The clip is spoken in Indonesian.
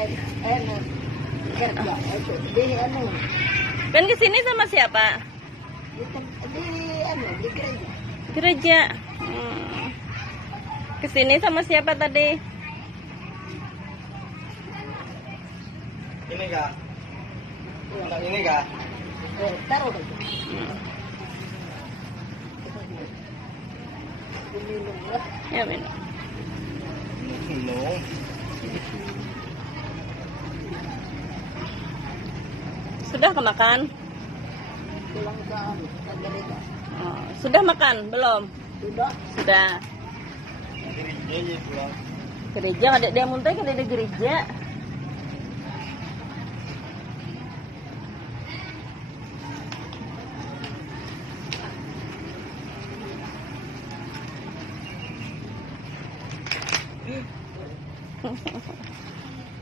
Ano, kerja itu di ano, Kan kesini sama siapa? di gereja. Gereja. Kesini sama siapa tadi? Ini kak? Enggak ini kak? Taruh dulu. Minum lah. Ya minum. Minum. Sudah kemakan? Pulang ke gereja. Oh, sudah makan? Belum? Sudah. Sudah. Gereja pulang. Gereja ada dia muntah kan ada gereja.